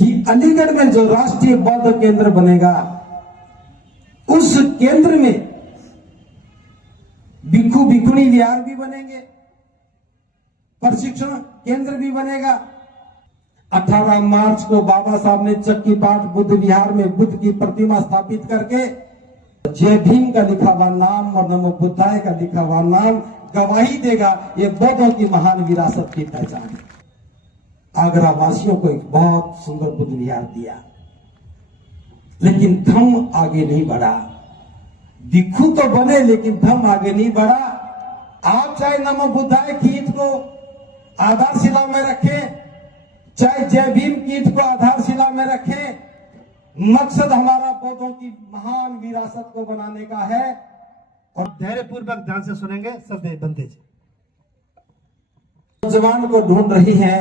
कि अलीगढ़ में जो राष्ट्रीय बौद्ध केंद्र बनेगा, उस केंद्र में भिक्षु भिक्षुणी विहार भी बनेंगे, प्रशिक्षण केंद्र भी बनेगा। 18 मार्च को बाबा साहब ने चक्कीपाट बुद्ध विहार में बुद्ध की प्रतिमा स्थापित करके जय भीम का लिखा हुआ नाम और नमो बुद्धाय का लिखा हुआ नाम गवाही देगा, ये बौद्धों की महान विरासत की पहचान है। आगरा वासियों को एक बहुत सुंदर बुद्ध विहार दिया, लेकिन धम्म आगे नहीं बढ़ा। भिक्षु तो बने लेकिन धम्म आगे नहीं बढ़ा। आप चाहे नमो बुद्धाय की ईंट को आधारशिला में रखें, चाहे जय भीम की ईंट को आधारशिला में रखें, मकसद हमारा बौद्धों की महान विरासत को बनाने का है। और धैर्य पूर्वक ध्यान से सुनेंगे। सदैव बंदे जी नौजवान को ढूंढ रही हैं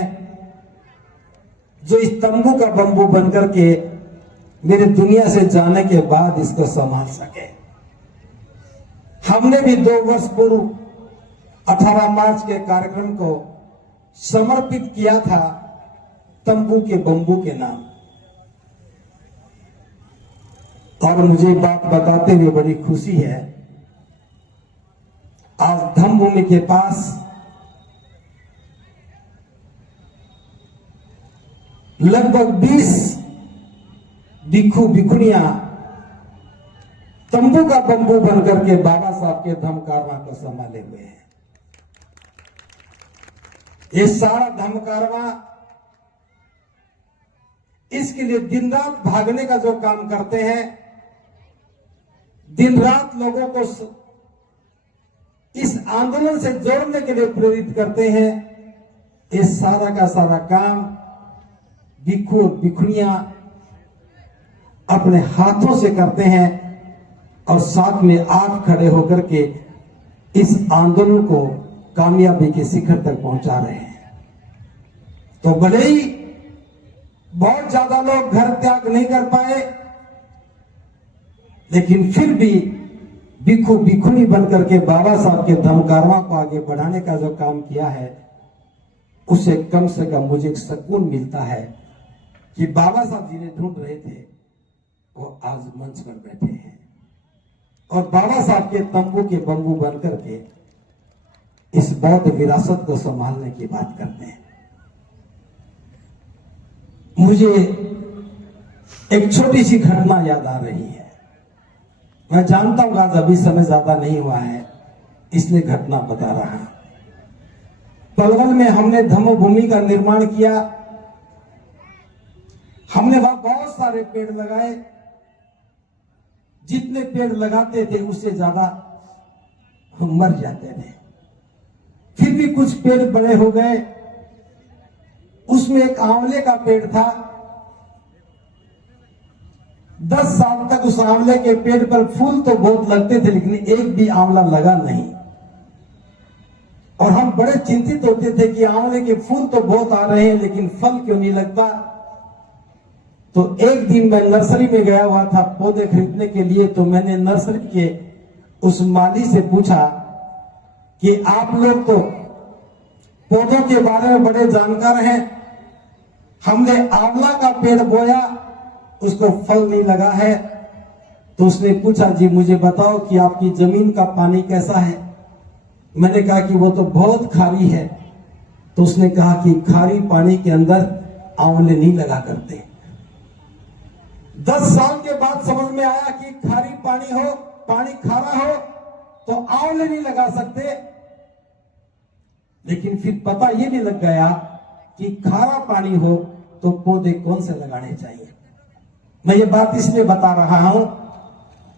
जो इस तंबू का बंबू बनकर के मेरे दुनिया से जाने के बाद इसको संभाल सके। हमने भी 2 वर्ष पूर्व 18 मार्च के कार्यक्रम को समर्पित किया था तंबू के बंबू के नाम। और मुझे बात बताते हुए बड़ी खुशी है, आज धम्मभूमि के पास लगभग 20 भिक्षु भिक्षुणियां तंबू का बंबू बनकर के बाबा साहब के धम्म कारवां को संभाले हुए हैं। ये सारा धम्म कारवां इसके लिए दिन रात भागने का जो काम करते हैं, दिन रात लोगों को इस आंदोलन से जोड़ने के लिए प्रेरित करते हैं, ये सारा का सारा काम भिक्षु भिक्षुणियां अपने हाथों से करते हैं और साथ में आप खड़े होकर के इस आंदोलन को कामयाबी के शिखर तक पहुंचा रहे हैं। तो भले ही बहुत ज्यादा लोग घर त्याग नहीं कर पाए, लेकिन फिर भी भिक्षु भिक्षुणी बनकर के बाबा साहब के धम्म कारवां को आगे बढ़ाने का जो काम किया है, उससे कम से कम मुझे सुकून मिलता है कि बाबा साहब जिन्हें ढूंढ रहे थे वो आज मंच पर बैठे हैं और बाबा साहब के तंबू के बंबू बनकर के इस बौद्ध विरासत को संभालने की बात करते हैं। मुझे एक छोटी सी घटना याद आ रही है। मैं जानता हूं आज अभी समय ज्यादा नहीं हुआ है, इसलिए घटना बता रहा। पलवल में हमने धम्म भूमि का निर्माण किया। हमने वहां बहुत सारे पेड़ लगाए। जितने पेड़ लगाते थे उससे ज्यादा हम मर जाते थे। फिर भी कुछ पेड़ बड़े हो गए। उसमें एक आंवले का पेड़ था। 10 साल तक उस आंवले के पेड़ पर फूल तो बहुत लगते थे, लेकिन एक भी आंवला लगा नहीं। और हम बड़े चिंतित होते थे कि आंवले के फूल तो बहुत आ रहे हैं, लेकिन फल क्यों नहीं लगता। तो एक दिन मैं नर्सरी में गया हुआ था पौधे खरीदने के लिए। तो मैंने नर्सरी के उस माली से पूछा कि आप लोग तो पौधों के बारे में बड़े जानकार हैं, हमने आंवला का पेड़ बोया, उसको फल नहीं लगा है। तो उसने पूछा, जी मुझे बताओ कि आपकी जमीन का पानी कैसा है। मैंने कहा कि वो तो बहुत खारी है। तो उसने कहा कि खारी पानी के अंदर आंवले नहीं लगा करते। 10 साल के बाद समझ में आया कि खारी पानी हो, पानी खारा हो तो आंवले नहीं लगा सकते। लेकिन फिर पता ये भी लग गया कि खारा पानी हो तो पौधे कौन से लगाने चाहिए। मैं ये बात इसलिए बता रहा हूं,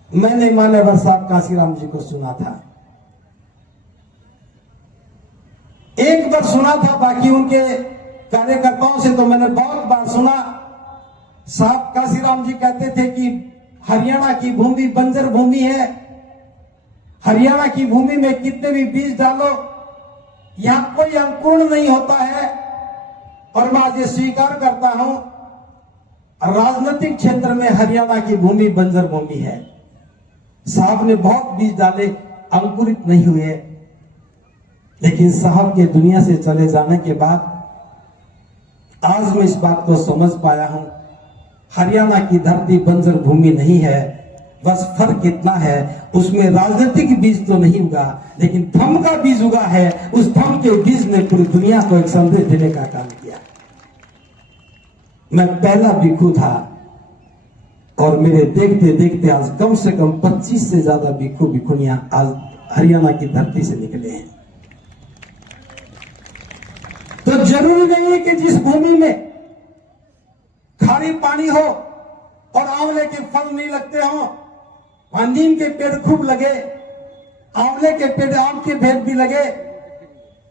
मैंने मान्यवर साहब कांशीराम जी को सुना था, एक बार सुना था, बाकी उनके कार्यकर्ताओं से तो मैंने बहुत बार सुना। साहब कांशीराम जी कहते थे कि हरियाणा की भूमि बंजर भूमि है, हरियाणा की भूमि में कितने भी बीज डालो यहां कोई अंकुरण नहीं होता है। और मैं आज ये स्वीकार करता हूं, राजनीतिक क्षेत्र में हरियाणा की भूमि बंजर भूमि है। साहब ने बहुत बीज डाले, अंकुरित नहीं हुए। लेकिन साहब के दुनिया से चले जाने के बाद आज मैं इस बात को समझ पाया हूं, हरियाणा की धरती बंजर भूमि नहीं है, बस फर्क इतना है उसमें राजनीतिक बीज तो नहीं उगा, लेकिन धम्म का बीज उगा है। उस धम्म के बीज ने पूरी दुनिया को एक संदेश देने का काम किया। मैं पहला भिक्षु था और मेरे देखते देखते आज कम से कम 25 से ज्यादा भिक्षु भिक्षुणियां आज हरियाणा की धरती से निकले हैं। तो जरूरी नहीं है कि जिस भूमि में खारी पानी हो और आंवले के फल नहीं लगते हो, वहां नीम के पेड़ खूब लगे, आंवले के पेड़, आम के पेड़ भी लगे,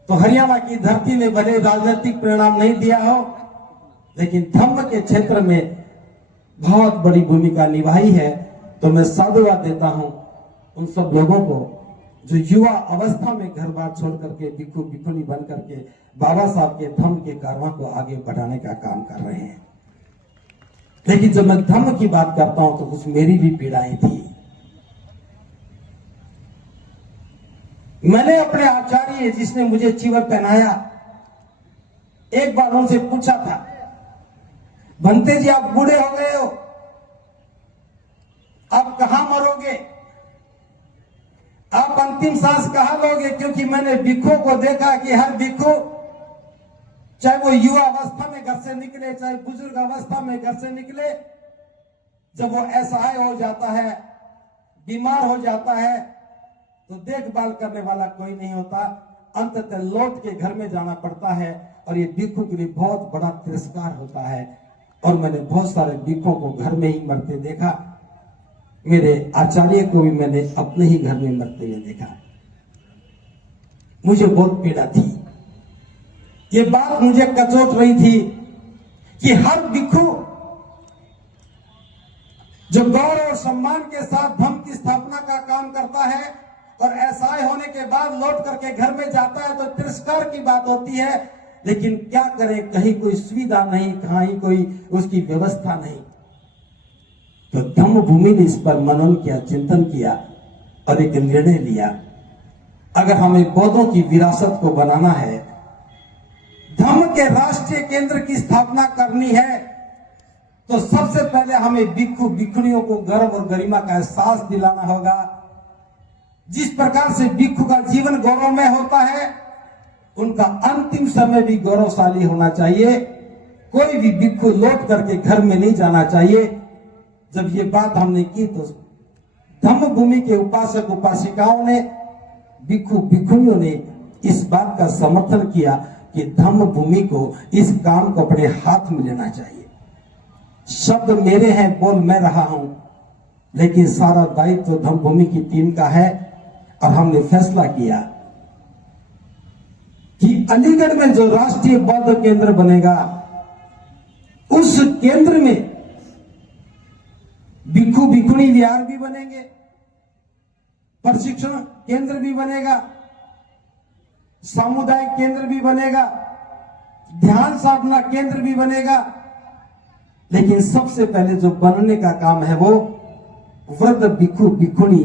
तो हरियाणा की धरती ने भले राजनीतिक परिणाम नहीं दिया हो, लेकिन धम्म के क्षेत्र में बहुत बड़ी भूमिका निभाई है। तो मैं साधुवाद देता हूं उन सब लोगों को जो युवा अवस्था में घर बार छोड़ करके भिक्षु भिक्षुणी बन करके बाबा साहब के धम्म के कारवां को आगे बढ़ाने का काम कर रहे हैं। लेकिन जब मैं धम्म की बात करता हूं तो कुछ मेरी भी पीड़ाएं थी। मैंने अपने आचार्य जिसने मुझे चीवर पहनाया, एक बार उनसे पूछा था, भंते जी आप बूढ़े हो गए हो, आप कहां मरोगे, आप अंतिम सांस कहां लोगे? क्योंकि मैंने भिक्षुओं को देखा कि हर भिक्षु, चाहे वो युवा अवस्था में घर से निकले, चाहे बुजुर्ग अवस्था में घर से निकले, जब वो असहाय हो जाता है, बीमार हो जाता है, तो देखभाल करने वाला कोई नहीं होता, अंततः लौट के घर में जाना पड़ता है। और ये भिक्षु के लिए बहुत बड़ा तिरस्कार होता है। और मैंने बहुत सारे भिक्षुओं को घर में ही मरते देखा। मेरे आचार्य को भी मैंने अपने ही घर में मरते हुए देखा। मुझे बहुत पीड़ा थी, ये बात मुझे कचोट रही थी कि हर भिक्षु जो गौरव और सम्मान के साथ धम्म की स्थापना का काम करता है और असहाय होने के बाद लौट करके घर में जाता है तो तिरस्कार की बात होती है। लेकिन क्या करें, कहीं कोई सुविधा नहीं, कहीं कोई उसकी व्यवस्था नहीं। तो धम्म भूमि ने इस पर मनन किया, चिंतन किया और एक निर्णय लिया, अगर हमें बौद्धों की विरासत को बनाना है, धम्म के राष्ट्रीय केंद्र की स्थापना करनी है, तो सबसे पहले हमें भिक्षु भिक्षुणियों को गर्व और गरिमा का एहसास दिलाना होगा। जिस प्रकार से भिक्षु का जीवन गौरवमय होता है, उनका अंतिम समय भी गौरवशाली होना चाहिए। कोई भी भिक्षु लौट करके घर में नहीं जाना चाहिए। जब ये बात हमने की तो धम्म भूमि के उपासक उपासिकाओं ने, भिक्षु भिक्षुणियों ने इस बात का समर्थन किया कि धम्म भूमि को इस काम को अपने हाथ में लेना चाहिए। शब्द मेरे हैं, बोल मैं रहा हूं, लेकिन सारा दायित्व तो धम्म भूमि की टीम का है। और हमने फैसला किया कि अलीगढ़ में जो राष्ट्रीय बौद्ध केंद्र बनेगा, उस केंद्र में भिक्षु भिक्षुणी विहार भी बनेंगे, प्रशिक्षण केंद्र भी बनेगा, सामुदायिक केंद्र भी बनेगा, ध्यान साधना केंद्र भी बनेगा। लेकिन सबसे पहले जो बनने का काम है वो वृद्ध भिक्षु भिक्षुणी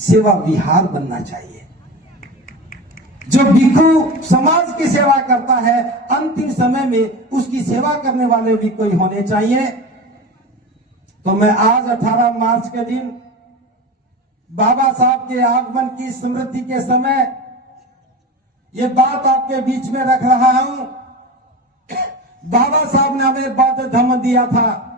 सेवा विहार बनना चाहिए। जो भिक्षु समाज की सेवा करता है, अंतिम समय में उसकी सेवा करने वाले भी कोई होने चाहिए। तो मैं आज 18 मार्च के दिन बाबा साहब के आगमन की स्मृति के समय ये बात आपके बीच में रख रहा हूं। बाबा साहब ने हमें बौद्ध धम्म दिया था।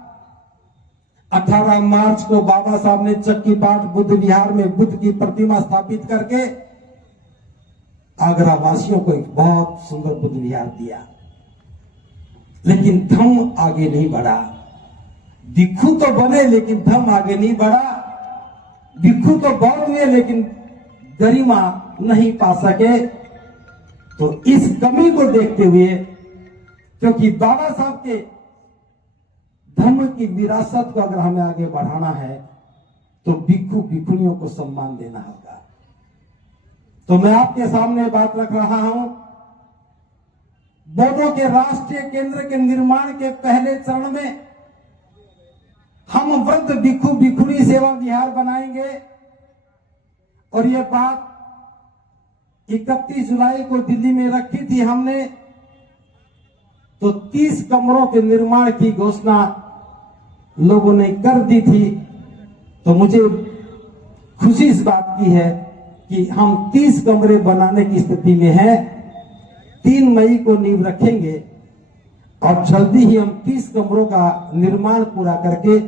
18 मार्च को बाबा साहब ने चक्कीपाट बुद्ध विहार में बुद्ध की प्रतिमा स्थापित करके आगरा वासियों को एक बहुत सुंदर बुद्ध विहार दिया। लेकिन धम्म आगे नहीं बढ़ा। भिक्षु तो बने लेकिन धम्म आगे नहीं बढ़ा। भिक्षु तो बहुत हुए लेकिन गरिमा नहीं पा सके। तो इस कमी को देखते हुए, क्योंकि बाबा साहब के धम्म की विरासत को अगर हमें आगे बढ़ाना है तो भिक्षु भिक्षुणियों को सम्मान देना होगा। तो मैं आपके सामने बात रख रहा हूं, बौद्धों के राष्ट्रीय केंद्र के निर्माण के पहले चरण में हम वृद्ध भिक्षु भिक्षुणी सेवा विहार बनाएंगे। और यह बात 31 जुलाई को दिल्ली में रखी थी हमने। तो 30 कमरों के निर्माण की घोषणा लोगों ने कर दी थी। तो मुझे खुशी इस बात की है कि हम 30 कमरे बनाने की स्थिति में हैं। 3 मई को नींव रखेंगे और जल्दी ही हम 30 कमरों का निर्माण पूरा करके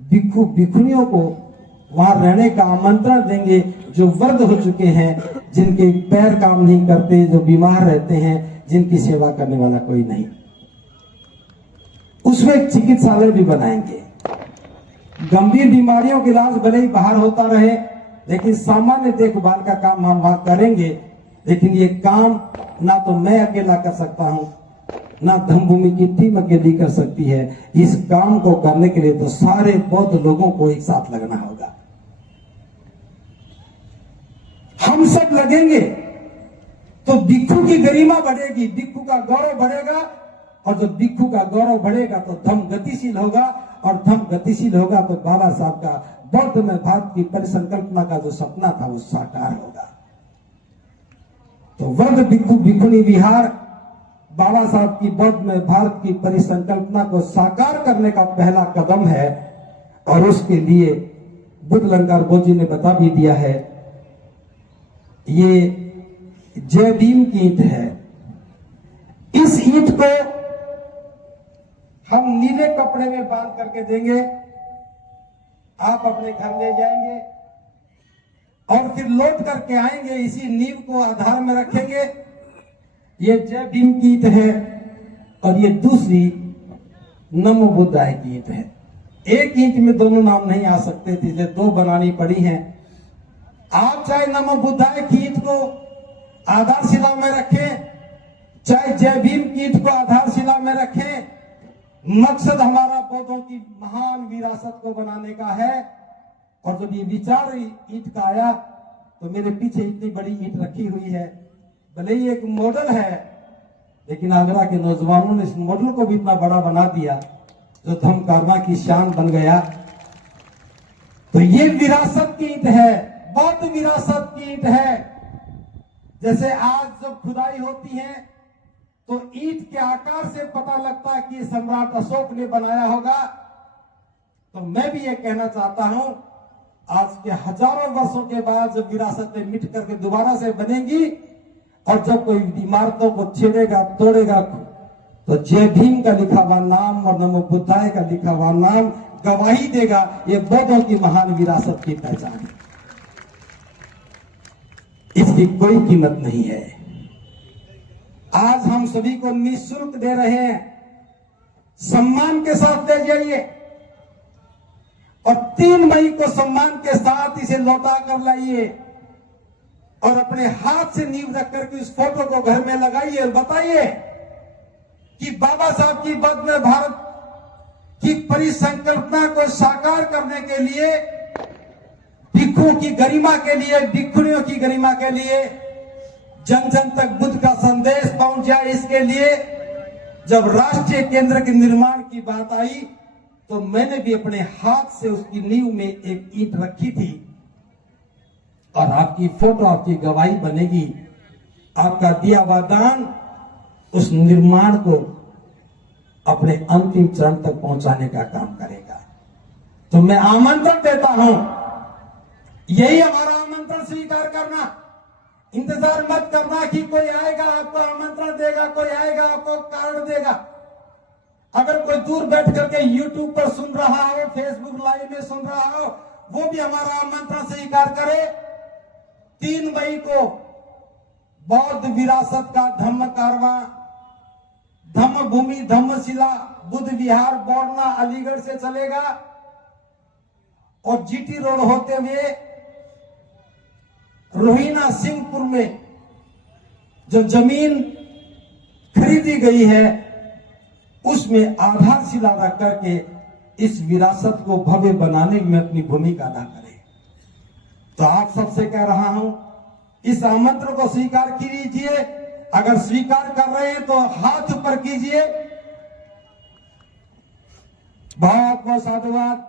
भिक्षु भिक्षुणियों को वहां रहने का आमंत्रण देंगे, जो वृद्ध हो चुके हैं, जिनके पैर काम नहीं करते, जो बीमार रहते हैं, जिनकी सेवा करने वाला कोई नहीं। उसमें चिकित्सालय भी बनाएंगे। गंभीर बीमारियों के इलाज भले ही बाहर होता रहे, लेकिन सामान्य देखभाल का काम हम वहां करेंगे। लेकिन ये काम ना तो मैं अकेला कर सकता हूं, ना धम्मभूमि की टीम अकेली कर सकती है। इस काम को करने के लिए तो सारे बौद्ध लोगों को एक साथ लगना होगा। हम सब लगेंगे तो भिक्षु की गरिमा बढ़ेगी, भिक्षु का गौरव बढ़ेगा, और जब भिक्षु का गौरव बढ़ेगा तो धम्म गतिशील होगा, और धम्म गतिशील होगा तो बाबा साहब का बौद्ध में भारत की परिसंकल्पना का जो सपना था वो साकार होगा। तो वृद्ध भिक्षु भिक्षुणी विहार बाबा साहब की बौद्ध में भारत की परिसंकल्पना को साकार करने का पहला कदम है। और उसके लिए बुद्ध लंकार बोध जी ने बता भी दिया है। ये जय भीम की ईंट है। इस ईंट को हम नीले कपड़े में बांध करके देंगे, आप अपने घर ले जाएंगे और फिर लौट करके आएंगे, इसी नींव को आधार में रखेंगे। ये जय भीम की ईंट है और ये दूसरी नमो बुद्धाय की ईंट है। एक ईंट में दोनों नाम नहीं आ सकते थे, इसलिए 2 बनानी पड़ी हैं। आप चाहे नमो बुद्धाय की ईंट को आधारशिला में रखें, चाहे जय भीम की ईंट को आधारशिला में रखें, मकसद हमारा बौद्धों की महान विरासत को बनाने का है। और जब ये विचार ईंट का आया तो मेरे पीछे इतनी बड़ी ईंट रखी हुई है। भले ही एक मॉडल है, लेकिन आगरा के नौजवानों ने इस मॉडल को भी इतना बड़ा बना दिया जो धम्मकारवा की शान बन गया। तो ये विरासत की ईंट है, बौद्ध विरासत की ईंट है। जैसे आज जब खुदाई होती है तो ईंट के आकार से पता लगता है कि सम्राट अशोक ने बनाया होगा। तो मैं भी ये कहना चाहता हूं, आज के हजारों वर्षों के बाद जब विरासतें मिट करके दोबारा से बनेंगी और जब कोई इमारतों को छेड़ेगा तोड़ेगा तो जय भीम का लिखा हुआ नाम और नमो बुद्धाय का लिखा हुआ नाम गवाही देगा, ये बौद्धों की महान विरासत की पहचान है। इसकी कोई कीमत नहीं है। आज हम सभी को निःशुल्क दे रहे हैं, सम्मान के साथ ले जाइए और 3 मई को सम्मान के साथ इसे लौटा कर लाइए और अपने हाथ से नींव रख करके इस फोटो को घर में लगाइए और बताइए कि बाबा साहब की बौद्ध में भारत की परिसंकल्पना को साकार करने के लिए, भिक्षुओं की गरिमा के लिए, भिक्षुणियों की गरिमा के लिए, जन जन तक बुद्ध का संदेश पहुंच जाए, इसके लिए जब राष्ट्रीय केंद्र के निर्माण की बात आई तो मैंने भी अपने हाथ से उसकी नींव में एक ईंट रखी थी। और आपकी फोटो, आपकी गवाही बनेगी, आपका दिया हुआ दान उस निर्माण को अपने अंतिम चरण तक पहुंचाने का काम करेगा। तो मैं आमंत्रण देता हूं, यही हमारा आमंत्रण स्वीकार करना। इंतजार मत करना कि कोई आएगा आपको आमंत्रण देगा, कोई आएगा आपको कार्ड देगा। अगर कोई दूर बैठ करके यूट्यूब पर सुन रहा हो, फेसबुक लाइव में सुन रहा हो, वो भी हमारा आमंत्रण स्वीकार करे। 3 मई को बौद्ध विरासत का धम्म कारवां, धम्म भूमि, धम्मशिला, बुद्ध विहार, बोरना, अलीगढ़ से चलेगा और जीटी रोड होते हुए रोहिना सिंहपुर में जो जमीन खरीदी गई है उसमें आधारशिला रख करके इस विरासत को भव्य बनाने में अपनी भूमिका अदा करें। तो आप सबसे कह रहा हूं, इस आमंत्रण को स्वीकार कीजिए। अगर स्वीकार कर रहे हैं तो हाथ ऊपर कीजिए। बहुत बहुत साधुवाद।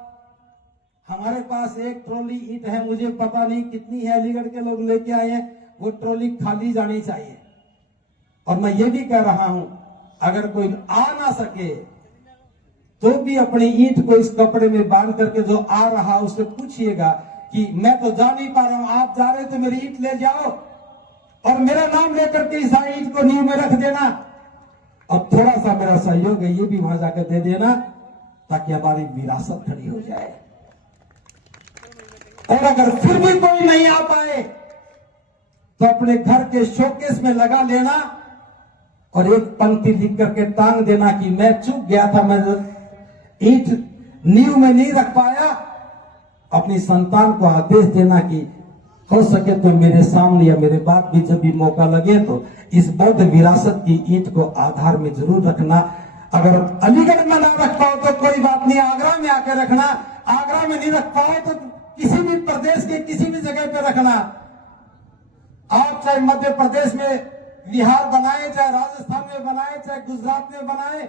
हमारे पास एक ट्रॉली ईंट है, मुझे पता नहीं कितनी है, अलीगढ़ के लोग लेके आए हैं, वो ट्रॉली खाली जानी चाहिए। और मैं ये भी कह रहा हूं अगर कोई आ ना सके तो भी अपनी ईंट को इस कपड़े में बांध करके जो आ रहा उससे पूछिएगा कि मैं तो जा नहीं पा रहा हूं, आप जा रहे तो मेरी ईंट ले जाओ और मेरा नाम लेकर के इस ईंट को नींव में रख देना और थोड़ा सा मेरा सहयोग है ये भी वहां जाकर दे देना ताकि हमारी विरासत खड़ी हो जाए। और अगर फिर भी कोई नहीं आ पाए तो अपने घर के शोकेस में लगा लेना और एक पंक्ति लिख करके टांग देना कि मैं चूक गया था, मैं ईंट नींव में नहीं रख पाया। अपनी संतान को आदेश देना कि हो सके तो मेरे सामने या मेरे बाद भी जब भी मौका लगे तो इस बौद्ध विरासत की ईंट को आधार में जरूर रखना। अगर अलीगढ़ में ना रख पाओ तो कोई बात नहीं, आगरा में आकर रखना। आगरा में नहीं रख पाओ तो किसी भी प्रदेश के किसी भी जगह पे रखना। आप चाहे मध्य प्रदेश में बिहार बनाए, चाहे राजस्थान में बनाए, चाहे गुजरात में बनाए,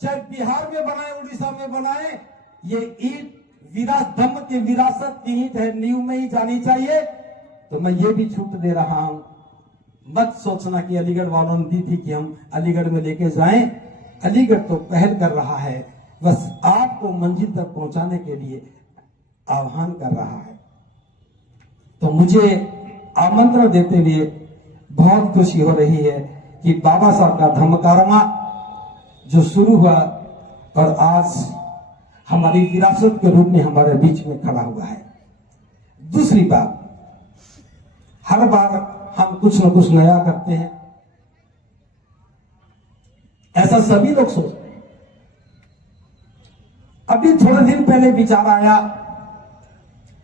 चाहे बिहार में बनाए, उड़ीसा में बनाए, ये ईंट धम्म की विरासत की ईंट है, नींव में ही जानी चाहिए। तो मैं ये भी छूट दे रहा हूं, मत सोचना कि अलीगढ़ वालों ने दी थी कि हम अलीगढ़ में लेके जाएं। अलीगढ़ तो पहल कर रहा है, बस आपको मंजिल तक पहुंचाने के लिए आह्वान कर रहा है। तो मुझे आमंत्रण देते हुए बहुत खुशी हो रही है कि बाबा साहब का धम्मकारवा जो शुरू हुआ और आज हमारी विरासत के रूप में हमारे बीच में खड़ा हुआ है। दूसरी बात, हर बार हम कुछ न कुछ नया करते हैं, ऐसा सभी लोग सोचते हैं। अभी थोड़े दिन पहले विचार आया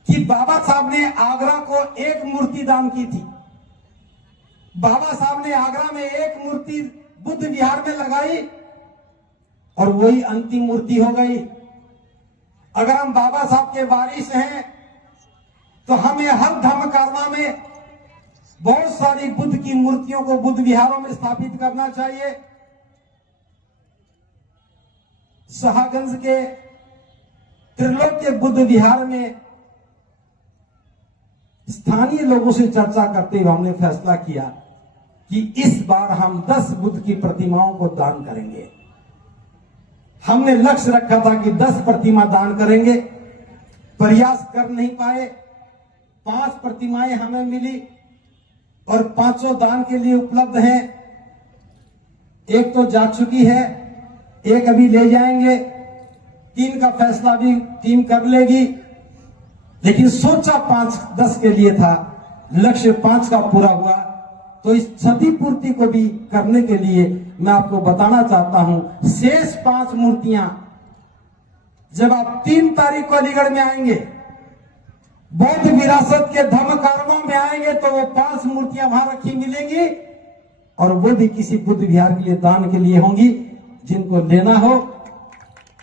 कि बाबा साहब ने आगरा को एक मूर्ति दान की थी। बाबा साहब ने आगरा में एक मूर्ति बुद्ध विहार में लगाई और वही अंतिम मूर्ति हो गई। अगर हम बाबा साहब के वारिस हैं तो हमें हर धम्मकारवा में बहुत सारी बुद्ध की मूर्तियों को बुद्ध विहारों में स्थापित करना चाहिए। शाहगंज के त्रिलोक्य बुद्ध विहार में स्थानीय लोगों से चर्चा करते हुए हमने फैसला किया कि इस बार हम 10 बुद्ध की प्रतिमाओं को दान करेंगे। हमने लक्ष्य रखा था कि 10 प्रतिमा दान करेंगे, प्रयास कर नहीं पाए। 5 प्रतिमाएं हमें मिली और 5 दान के लिए उपलब्ध हैं। एक तो जा चुकी है, एक अभी ले जाएंगे, 3 का फैसला भी टीम कर लेगी। लेकिन सोचा 5-10 के लिए था, लक्ष्य 5 का पूरा हुआ। तो इस क्षतिपूर्ति को भी करने के लिए मैं आपको बताना चाहता हूं, शेष 5 मूर्तियां जब आप 3 तारीख को अलीगढ़ में आएंगे, बौद्ध विरासत के धम्मकारवा में आएंगे, तो वो 5 मूर्तियां वहां रखी मिलेंगी और वो भी किसी बुद्ध विहार के लिए दान के लिए होंगी। जिनको लेना हो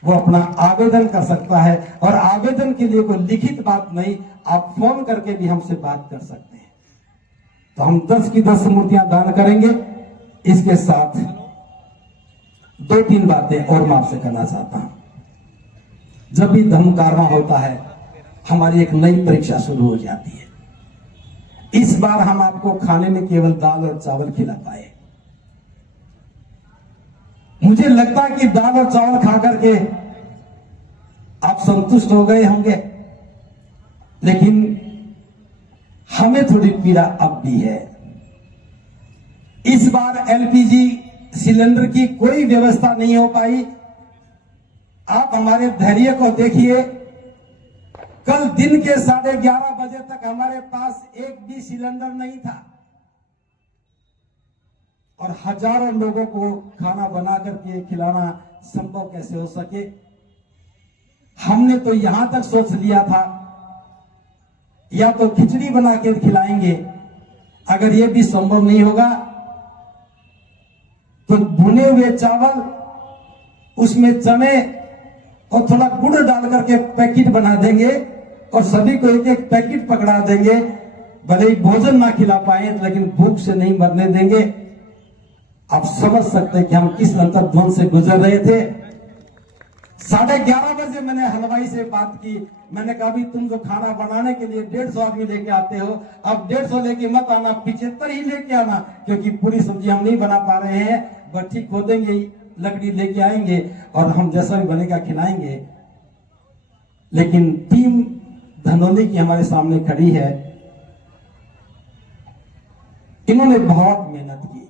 वो अपना आवेदन कर सकता है और आवेदन के लिए कोई लिखित बात नहीं, आप फोन करके भी हमसे बात कर सकते हैं। तो हम 10 की 10 मूर्तियां दान करेंगे। इसके साथ 2-3 बातें और मैं आपसे करना चाहता हूं। जब भी धम्मकारवा होता है हमारी एक नई परीक्षा शुरू हो जाती है। इस बार हम आपको खाने में केवल दाल और चावल खिला पाए। मुझे लगता है कि दाल और चावल खा करके आप संतुष्ट हो गए होंगे, लेकिन हमें थोड़ी पीड़ा अब भी है। इस बार एलपीजी सिलेंडर की कोई व्यवस्था नहीं हो पाई। आप हमारे धैर्य को देखिए, कल दिन के 11:30 बजे तक हमारे पास एक भी सिलेंडर नहीं था और हजारों लोगों को खाना बना करके खिलाना संभव कैसे हो सके। हमने तो यहां तक सोच लिया था या तो खिचड़ी बना के खिलाएंगे, अगर यह भी संभव नहीं होगा तो भुने हुए चावल, उसमें चने और थोड़ा गुड़ डाल करके पैकेट बना देंगे और सभी को एक एक पैकेट पकड़ा देंगे। भले ही भोजन ना खिला पाए लेकिन भूख से नहीं मरने देंगे। आप समझ सकते हैं कि हम किस अंतर्ध्वंस से गुजर रहे थे। 11:30 बजे मैंने हलवाई से बात की। मैंने कहा भी तुम जो खाना बनाने के लिए 150 आदमी लेके आते हो, अब 150 लेके मत आना, 75 ही लेके आना, क्योंकि पूरी सब्जी हम नहीं बना पा रहे हैं। भट्टी खोदेंगे, लकड़ी लेके आएंगे और हम जैसा भी बनेगा खिलाएंगे। लेकिन टीम धनौली की हमारे सामने खड़ी है, इन्होंने बहुत मेहनत की,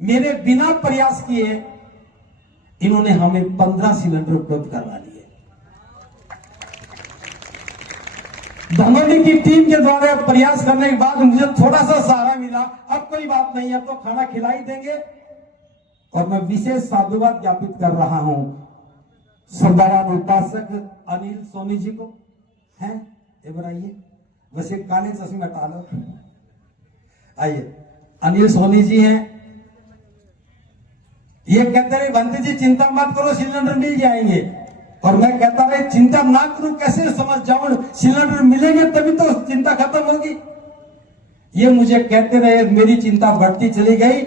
मेरे बिना प्रयास किए इन्होंने हमें 15 सिलेंडर उपलब्ध करवा दिए। धनौली की टीम के द्वारा प्रयास करने के बाद मुझे थोड़ा सा सहारा मिला। अब कोई बात नहीं, अब तो खाना खिला ही देंगे। और मैं विशेष साधुवाद ज्ञापित कर रहा हूं सरदारान उपासक अनिल सोनी जी को। हैं ये बताइए, वैसे काले चश्मे हटा लो, आइए। अनिल सोनी जी हैं, ये कहते रहे बंटी जी चिंता मत करो, सिलेंडर मिल जाएंगे। और मैं कहता रहे चिंता ना करूं, कैसे समझ जाऊं, सिलेंडर मिलेंगे तभी तो चिंता खत्म होगी। ये मुझे कहते रहे, मेरी चिंता बढ़ती चली गई।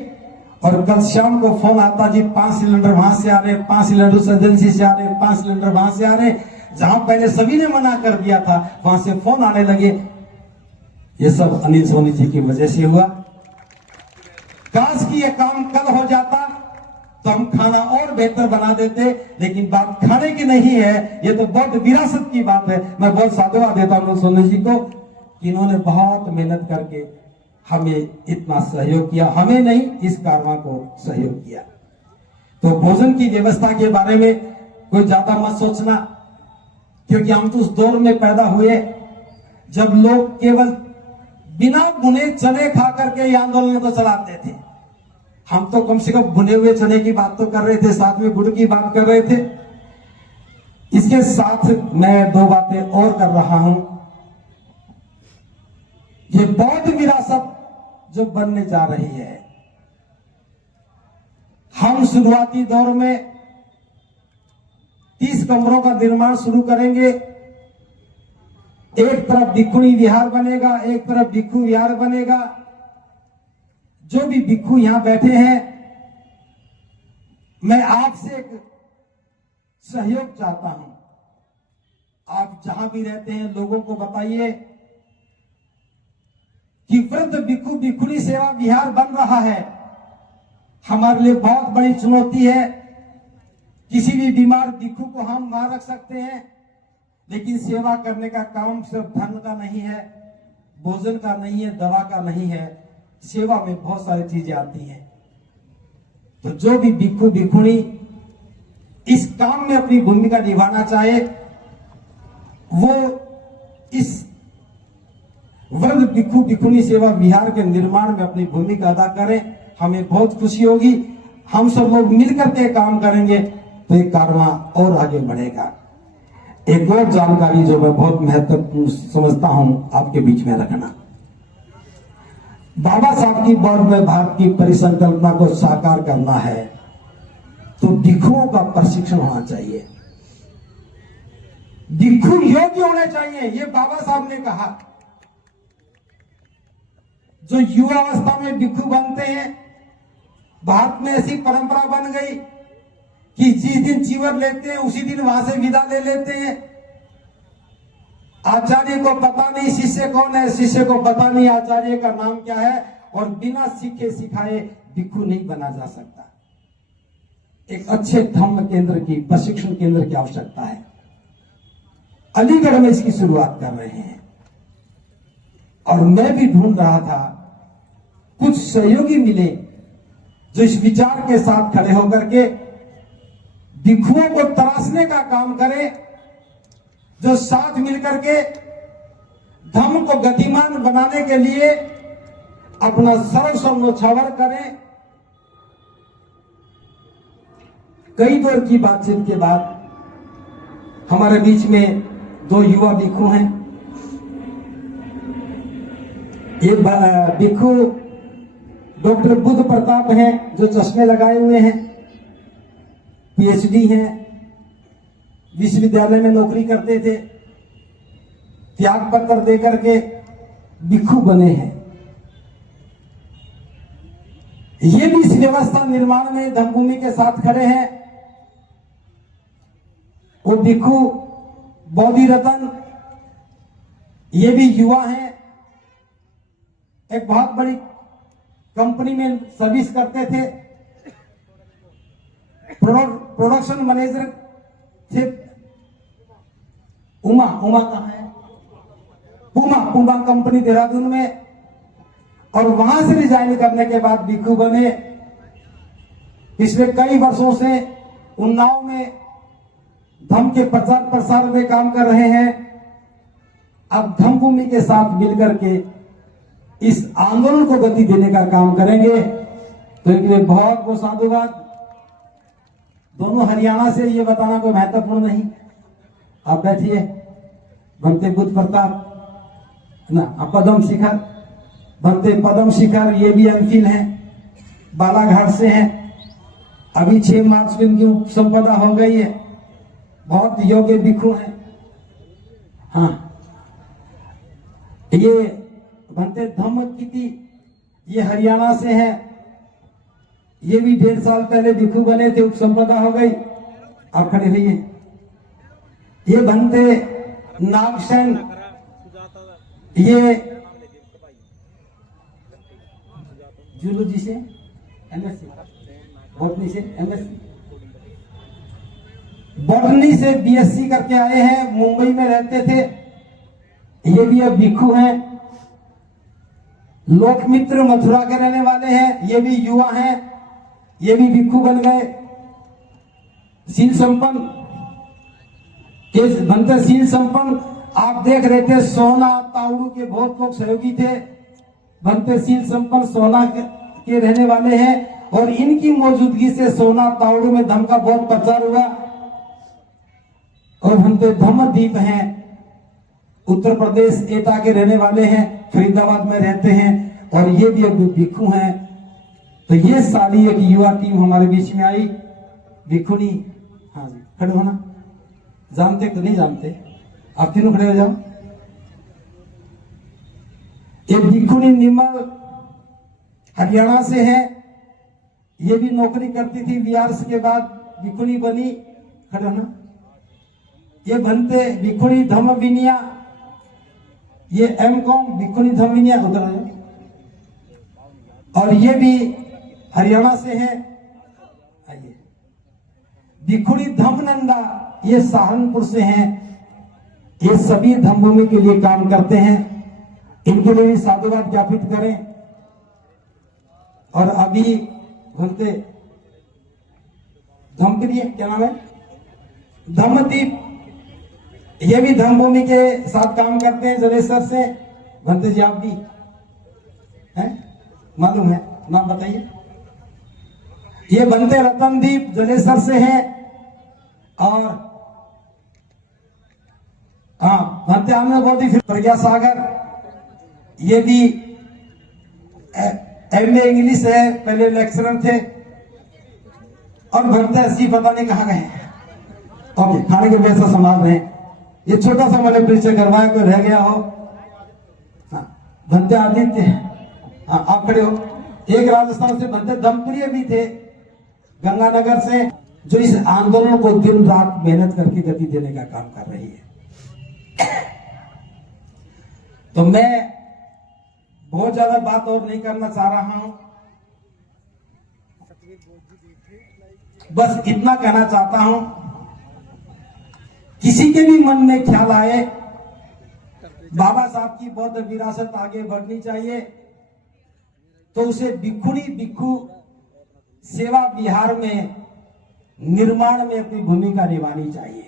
और कल शाम को फोन आता, जी 5 सिलेंडर वहां से आ रहे, 5 सिलेंडर उस एजेंसी से आ रहे, 5 सिलेंडर वहां से आ रहे। जहां पहले सभी ने मना कर दिया था वहां से फोन आने लगे। ये सब अनिल सोनी जी की वजह से हुआ। काश की ये काम कल हो जाता तो हम खाना और बेहतर बना देते, लेकिन बात खाने की नहीं है, ये तो बहुत विरासत की बात है। मैं बहुत साधुवाद देता हूं सोनी जी को कि इन्होंने बहुत मेहनत करके हमें इतना सहयोग किया, हमें नहीं इस कारवां को सहयोग किया। तो भोजन की व्यवस्था के बारे में कोई ज्यादा मत सोचना, क्योंकि हम तो उस दौर में पैदा हुए जब लोग केवल बिना भुने चने खा करके ये आंदोलन को चलाते थे। हम तो कम से कम भुने हुए चने की बात तो कर रहे थे, साथ में गुड़ की बात कर रहे थे। इसके साथ मैं 2 बातें और कर रहा हूं। ये बौद्ध विरासत जो बनने जा रही है, हम शुरुआती दौर में 30 कमरों का निर्माण शुरू करेंगे। एक तरफ भिक्षुणी विहार बनेगा, एक तरफ भिक्षु विहार बनेगा। जो भी भिक्षु यहां बैठे हैं, मैं आपसे एक सहयोग चाहता हूं। आप जहां भी रहते हैं लोगों को बताइए कि वृद्ध भिक्षु भिक्षुणी सेवा विहार बन रहा है। हमारे लिए बहुत बड़ी चुनौती है। किसी भी बीमार भिक्षु को हम वहां रख सकते हैं, लेकिन सेवा करने का काम सिर्फ धन का नहीं है, भोजन का नहीं है, दवा का नहीं है। सेवा में बहुत सारी चीजें आती हैं। तो जो भी भिक्षु भिक्षुणी इस काम में अपनी भूमिका निभाना चाहे, वो इस वृद्ध भिक्षु भिक्षुणी सेवा विहार के निर्माण में अपनी भूमिका अदा करें। हमें बहुत खुशी होगी। हम सब लोग मिलकर के काम करेंगे तो ये कारवां और आगे बढ़ेगा। एक और जानकारी जो मैं बहुत महत्वपूर्ण समझता हूं आपके बीच में रखना, बाबा साहब की बात में भारत की परिसंकल्पना को साकार करना है तो भिक्षुओं का प्रशिक्षण होना चाहिए। भिक्षु योग्य होने चाहिए, ये बाबा साहब ने कहा। जो युवा अवस्था में भिक्षु बनते हैं, भारत में ऐसी परंपरा बन गई कि जिस दिन चीवर लेते हैं उसी दिन वहां से विदा ले लेते हैं। आचार्य को पता नहीं शिष्य कौन है, शिष्य को पता नहीं आचार्य का नाम क्या है, और बिना सीखे सिखाए भिक्षु नहीं बना जा सकता। एक अच्छे धम्म केंद्र की, प्रशिक्षण केंद्र की आवश्यकता है। अलीगढ़ में इसकी शुरुआत कर रहे हैं और मैं भी ढूंढ रहा था कुछ सहयोगी मिले जो इस विचार के साथ खड़े होकर के भिक्षुओं को तराशने का काम करें, जो साथ मिलकर के धम्म को गतिमान बनाने के लिए अपना सर्वस्व न्योछावर करें। कई दौर की बातचीत के बाद हमारे बीच में 2 युवा भिक्षु हैं। ये भिक्षु डॉक्टर बुद्ध प्रताप हैं, जो चश्मे लगाए हुए हैं, पीएचडी हैं, विश्वविद्यालय में नौकरी करते थे, त्याग पत्र देकर के भिक्षु बने हैं। ये भी इस व्यवस्था निर्माण में धम्मभूमि के साथ खड़े हैं। वो भिक्षु बोधि रतन, ये भी युवा हैं। एक बहुत बड़ी कंपनी में सर्विस करते थे, प्रोडक्शन मैनेजर थे। उमा कहाँ है? पुमा कंपनी देहरादून में। और वहां से रिजाइन करने के बाद भिक्षु बने। पिछले कई वर्षों से उन्नाव में धम्म के प्रचार प्रसार में काम कर रहे हैं। अब धम्म भूमि के साथ मिलकर के इस आंदोलन को गति देने का काम करेंगे। तो इनके लिए बहुत बहुत साधुवाद। दोनों हरियाणा से, ये बताना कोई महत्वपूर्ण नहीं। आप बैठिए। बनते बुद्ध प्रताप ना, पदम शिखर, बनते पदम शिखर, ये भी एमफिल हैं, बालाघाट से हैं। अभी 6 मार्च को इनकी उपसंपदा हो गई है। बहुत योग्य भिक्षु हैं। हाँ, ये बनते धम्मकिति, ये हरियाणा से हैं। ये भी 1.5 साल पहले भिक्षु बने थे, उपसंपदा हो गई। आप खड़े होइए। ये बनते नागसेन, ये जूलॉजी से एमएससी, बॉटनी से एमएससी, बॉटनी से बीएससी करके आए हैं। मुंबई में रहते थे। ये भी अब भिक्षु हैं। लोकमित्र मथुरा के रहने वाले हैं। ये भी युवा हैं। ये भी भिक्षु बन गए। शील संपन्न, ये बनते शील संपन्न। आप देख रहे थे सोना ताउड़ू के बहुत लोग सहयोगी थे। बनते शील संपन्न सोना के रहने वाले हैं। और इनकी मौजूदगी से सोना ताउड़ू में धम्म का बहुत प्रचार हुआ। और बनते धम्मदीप हैं, उत्तर प्रदेश एटा के रहने वाले हैं, फरीदाबाद में रहते हैं। और ये भी अब भिक्षु हैं। तो ये सारी एक युवा टीम हमारे बीच में आई। भिक्षुनी, हाँ जी, खड़े होना। जानते तो नहीं जानते, आप तीनों खड़े हो जाओ। ये भिक्षुनी निर्मल हरियाणा से है। ये भी नौकरी करती थी, बीआरएस के बाद भिक्षुनी बनी। खड़े होना। ये बनते भिक्षुनी धम्म विनिया, ये एमकॉम भिक्षुनी धम्म विनिया, उधर आए। और ये भी हरियाणा से है। आइए। भिक्षुनी धम्मनंदा, ये सहारनपुर से हैं। ये सभी धम्म भूमि के लिए काम करते हैं। इनके लिए भी साधुवाद ज्ञापित करें। और अभी बोलते धम्म के लिए क्या नाम है? धम्मदीप, ये भी धम्म भूमि के साथ काम करते हैं, जलेसर से। भंते जी आप भी हैं, मालूम है, नाम बताइए। ये बनते रतनदीप, जलेसर से हैं। और हाँ, बनते आनंद बोधी, फिर प्रज्ञा सागर, ये भी एमए इंग्लिश है, पहले लेक्चरर थे। और बनते ऐसी पता नहीं कहाँ गए। ओके, खाने के व्यवस्था संभाल रहे हैं। ये छोटा सा मैंने परिचय करवाया, कोई रह गया हो। हाँ, बनते आदित्य, हाँ आप खड़े हो। एक राजस्थान से बनते दमप्रिय भी थे, गंगानगर से, जो इस आंदोलन को दिन रात मेहनत करके गति देने का काम कर रही है। तो मैं बहुत ज्यादा बात और नहीं करना चाह रहा हूं, बस इतना कहना चाहता हूं, किसी के भी मन में ख्याल आए बाबा साहब की बौद्ध विरासत आगे बढ़नी चाहिए, तो उसे भिक्षु सेवा विहार में निर्माण में अपनी भूमिका निभानी चाहिए।